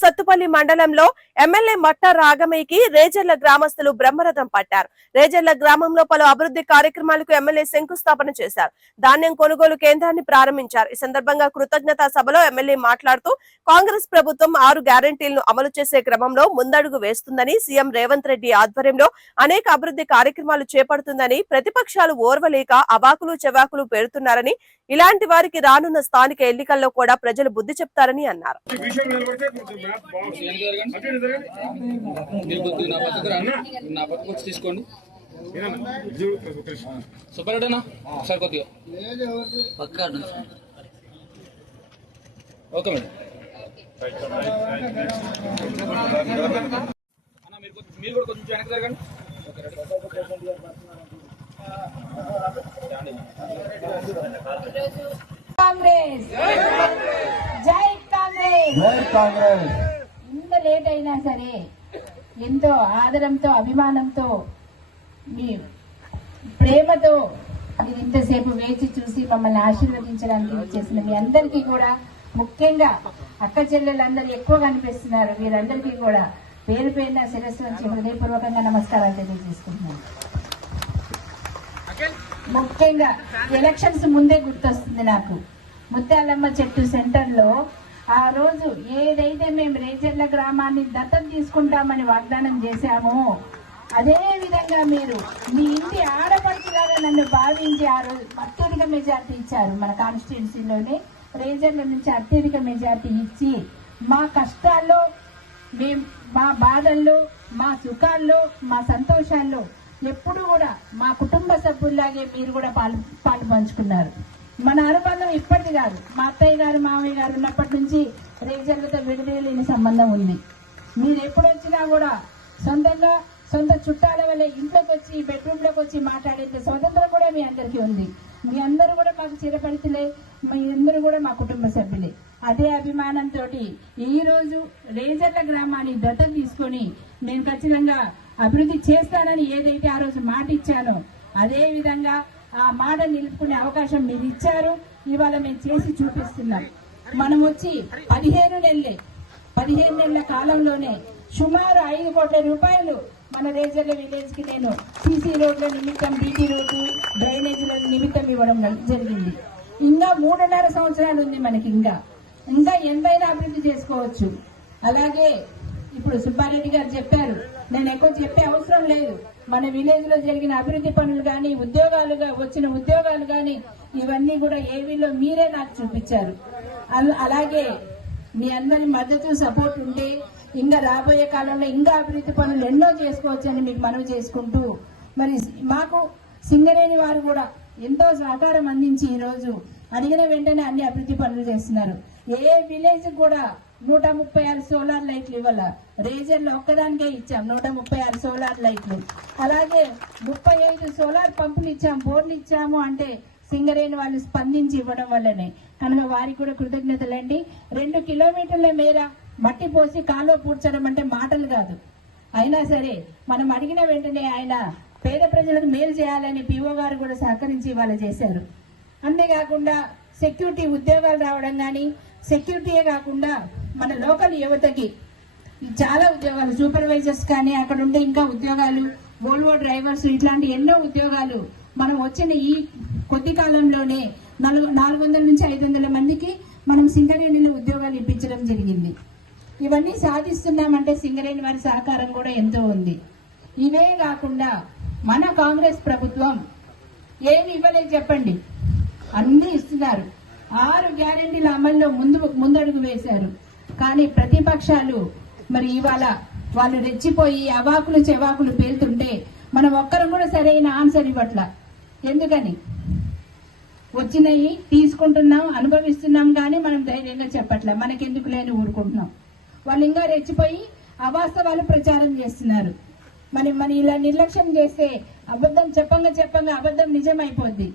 సత్తుపల్లి మండలంలో ఎమ్మెల్యే మట్ట రాగమేకి రేజర్ల గ్రామస్తులు బ్రహ్మరథం పట్టారు. రేజర్ల గ్రామంలో పలు అభివృద్ధి కార్యక్రమాలకు ఎమ్మెల్యే శంకుస్థాపన చేశారు. ధాన్యం కొనుగోలు కేంద్రాన్ని ప్రారంభించారు. ఈ సందర్భంగా కృతజ్ఞతా సభలో ఎమ్మెల్యే మాట్లాడుతూ కాంగ్రెస్ ప్రభుత్వం ఆరు గ్యారంటీలను అమలు చేసే క్రమంలో ముందడుగు వేస్తుందని సీఎం రేవంత్ రెడ్డి ఆధ్వర్యంలో అనేక అభివృద్ధి కార్యక్రమాలు చేపడుతుందని ప్రతిపక్షాలు ఓర్వలేక అవాకులు చెవాకులు పెడుతున్నారని ఇలాంటి వారికి రానున్న స్థానిక ఎన్నికల్లో కూడా ప్రజలు బుద్ధి చెప్తారని అన్నారు. మీరు ఓకే మేడం. కూడా కొంచెం వెనక్కి జరగండి. కాంగ్రెస్. జై కాంగ్రెస్. జై కాంగ్రెస్. ఎంత లేట్ అయినా సరే ఎంతో ఆదరంతో అభిమానంతో మీ ప్రేమతో మీరు ఇంతసేపు వేచి చూసి మమ్మల్ని ఆశీర్వదించడానికి చేసిన మీ అందరికీ కూడా ముఖ్యంగా అక్క చెల్లెలందరూ ఎక్కువ కనిపిస్తున్నారు వీరందరికీ కూడా పేరు పేరున శిరస్సు వచ్చి హృదయపూర్వకంగా నమస్కారాలు తెలియజేసుకుంటున్నాను. ముఖ్యంగా ఎలక్షన్స్ ముందే గుర్తొస్తుంది నాకు. ముత్యాలమ్మ చెట్టు సెంటర్లో ఆ రోజు ఏదైతే మేము రేచర్ల గ్రామాన్ని దత్తం తీసుకుంటామని వాగ్దానం చేశామో అదే విధంగా మీరు మీ ఇంటి ఆడపడుచులాగా నన్ను భావించి ఆ రోజు అత్యధిక మెజార్టీ ఇచ్చారు. మన కాన్స్టిట్యున్సీలోనే రేజర్ల నుంచి అత్యధిక మెజార్టీ ఇచ్చి మా కష్టాల్లో మేం మా బాధల్లో మా సుఖాల్లో మా సంతోషాల్లో ఎప్పుడు కూడా మా కుటుంబ సభ్యుల్లాగే మీరు కూడా పాలు పాలు పంచుకున్నారు. మన అనుబంధం ఇప్పటిది కాదు. మా అత్తయ్య గారు మామయ్య గారు ఉన్నప్పటి నుంచి రేజర్లతో విడదీయలేని సంబంధం ఉంది. మీరు ఎప్పుడు వచ్చినా కూడా సొంతంగా సొంత చుట్టాల వల్ల ఇంట్లోకి వచ్చి బెడ్రూమ్లోకి వచ్చి మాట్లాడేంత స్వతంత్రం కూడా మీ అందరికీ ఉంది. మీ అందరూ కూడా మాకు చిరపరిచిలే. మీ అందరూ కూడా మా కుటుంబ సభ్యులే. అదే అభిమానంతో ఈరోజు రేజర్ల గ్రామాన్ని దత్తత తీసుకొని నేను ఖచ్చితంగా అభివృద్ధి చేస్తానని ఏదైతే ఆ రోజు మాట ఇచ్చానో అదే విధంగా ఆ మాట నిలుపుకునే అవకాశం మీరు ఇచ్చారు ఇవాళ మేము చేసి చూపిస్తున్నాం. మనం వచ్చి పదిహేను నెలలే పదిహేను నెలల కాలంలోనే సుమారు ఐదు కోట్ల రూపాయలు మన రేజర్ల విలేజ్కి నేను సీసీ రోడ్ల నిమిత్తం బీటీ రోడ్డు డ్రైనేజీల నిమిత్తం ఇవ్వడం జరిగింది. ఇంకా మూడున్నర సంవత్సరాలు ఉంది మనకి ఇంకా. ఇంకా ఎంతైనా అభివృద్ధి చేసుకోవచ్చు. అలాగే ఇప్పుడు సుబ్బారెడ్డి గారు చెప్పారు నేను ఎక్కువ చెప్పే అవసరం లేదు. మన విలేజ్లో జరిగిన అభివృద్ధి పనులు కానీ ఉద్యోగాలుగా వచ్చిన ఉద్యోగాలు కానీ ఇవన్నీ కూడా ఏవీలో మీరే నాకు చూపించారు. అలాగే మీ అందరి మద్దతు సపోర్ట్ ఉంటే ఇంకా రాబోయే కాలంలో ఇంకా అభివృద్ధి పనులు ఎన్నో చేసుకోవచ్చు అని మీకు మనవి చేసుకుంటూ మరి మాకు సింగరేణి వారు కూడా ఎంతో సహకారం అందించి ఈరోజు అడిగిన వెంటనే అన్ని అభివృద్ధి పనులు చేస్తున్నారు. ఏ విలేజ్ కూడా నూట ముప్పై ఆరు సోలార్ లైట్లు ఇవ్వాల. రేజర్లు ఒక్కదానికే ఇచ్చాం నూట ముప్పై ఆరు సోలార్ లైట్లు. అలాగే ముప్పై ఐదు సోలార్ పంపులు ఇచ్చాం బోర్లు ఇచ్చాము అంటే సింగరేణి వాళ్ళు స్పందించి ఇవ్వడం వల్లనే. కనుక వారికి కూడా కృతజ్ఞతలండి రెండు కిలోమీటర్ల మేర మట్టి పోసి కాలువ పూడ్చడం అంటే మాటలు కాదు. అయినా సరే మనం అడిగిన వెంటనే ఆయన పేద ప్రజలకు మేలు చేయాలని పిఓ గారు కూడా సహకరించి ఇవాళ చేశారు. అంతేకాకుండా సెక్యూరిటీ ఉద్యోగాలు రావడం కానీ సెక్యూరిటీయే కాకుండా మన లోకల్ యువతకి చాలా ఉద్యోగాలు సూపర్వైజర్స్ కానీ అక్కడ ఉండే ఇంకా ఉద్యోగాలు ఓల్వో డ్రైవర్స్ ఇట్లాంటి ఎన్నో ఉద్యోగాలు మనం వచ్చిన ఈ కొద్ది కాలంలోనే నాలుగు నాలుగు వందల నుంచి ఐదు వందల మందికి మనం సింగరేణిలో ఉద్యోగాలు ఇప్పించడం జరిగింది. ఇవన్నీ సాధిస్తున్నామంటే సింగరేణి వారి సహకారం కూడా ఎంతో ఉంది. ఇవే కాకుండా మన కాంగ్రెస్ ప్రభుత్వం ఏమి ఇవ్వలేదు చెప్పండి. అన్నీ ఇస్తున్నారు. ఆరు గ్యారంటీల అమల్లో ముందు ముందడుగు వేశారు. కానీ ప్రతిపక్షాలు మరి ఇవాళ వాళ్ళు రెచ్చిపోయి అవాకులు చెవాకులు పేలుతుంటే మనం ఒక్కరం కూడా సరైన ఆన్సర్ ఇవ్వట్ల. ఎందుకని? వచ్చినవి తీసుకుంటున్నాం అనుభవిస్తున్నాం కానీ మనం ధైర్యంగా చెప్పట్లే. మనకెందుకు లేని ఊరుకుంటున్నాం. వాళ్ళు ఇంకా రెచ్చిపోయి అవాస్తవాలు ప్రచారం చేస్తున్నారు. మరి మరి ఇలా నిర్లక్ష్యం చేస్తే అబద్ధం చెప్పంగా చెప్పంగా అబద్ధం నిజమైపోద్ది.